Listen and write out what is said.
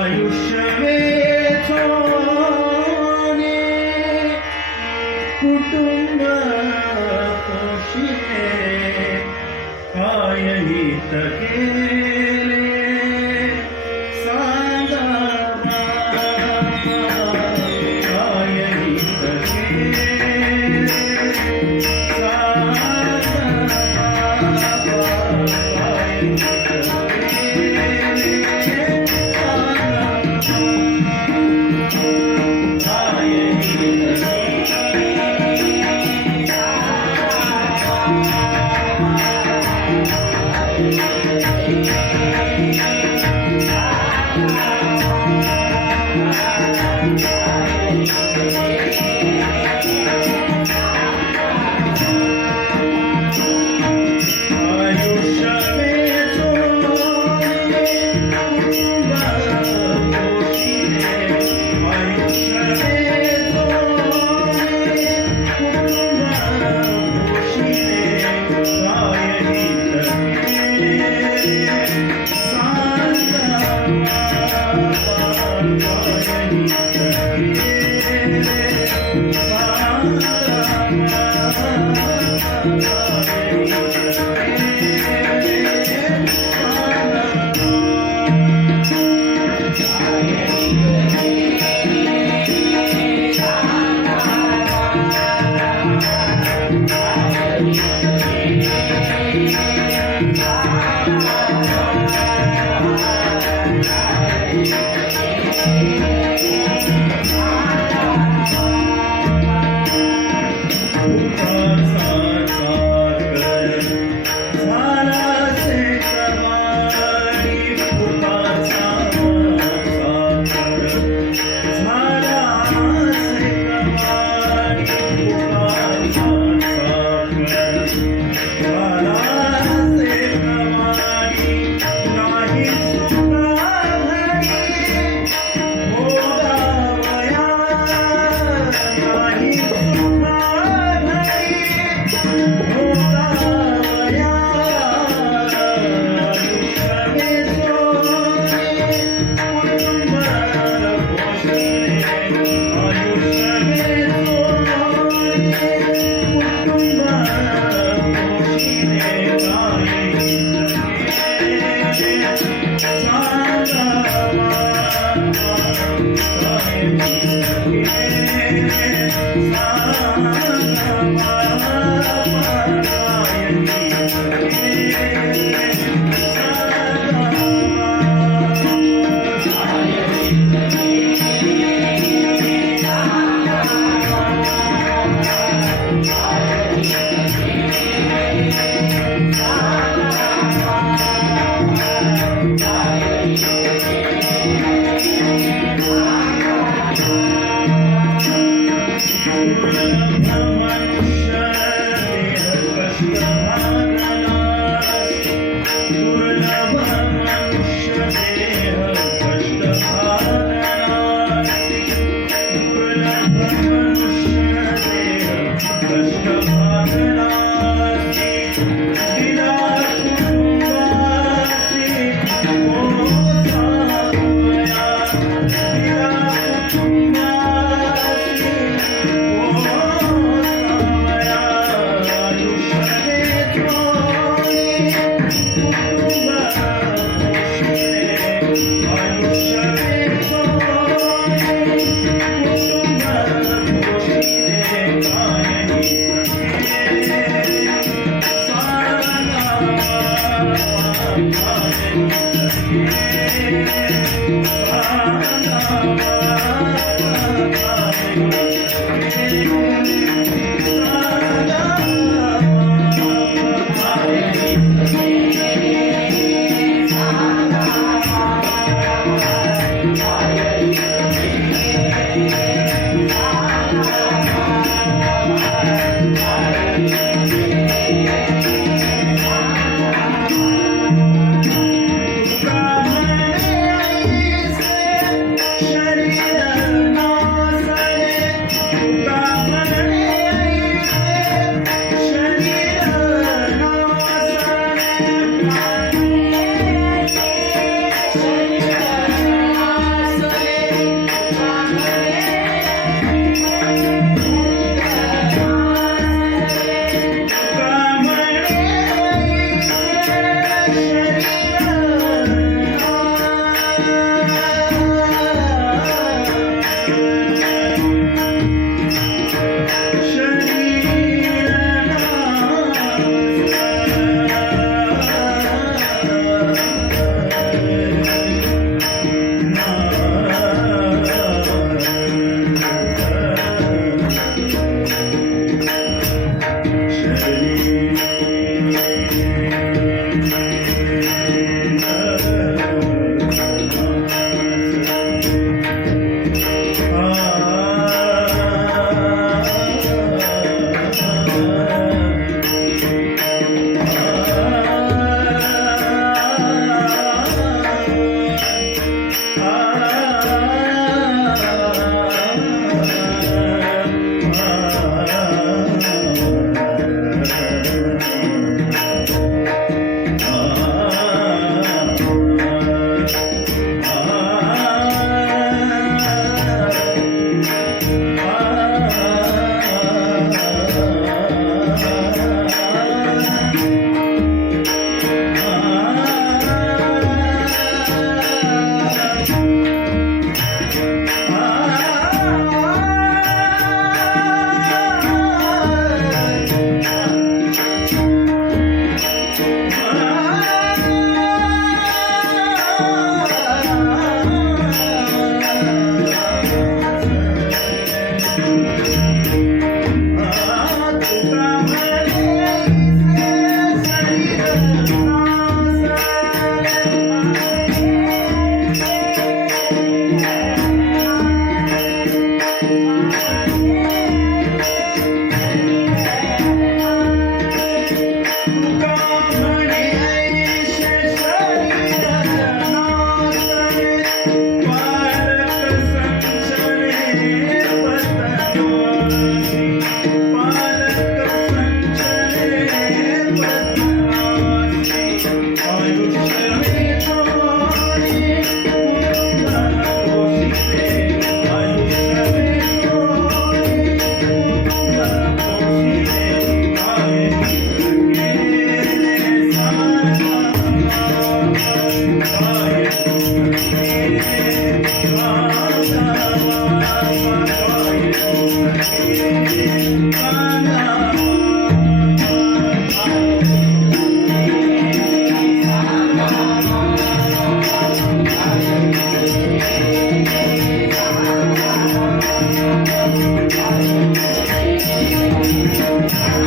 आयुष्य वेचोने कुटुंब पोशिणे Amen. Thank you.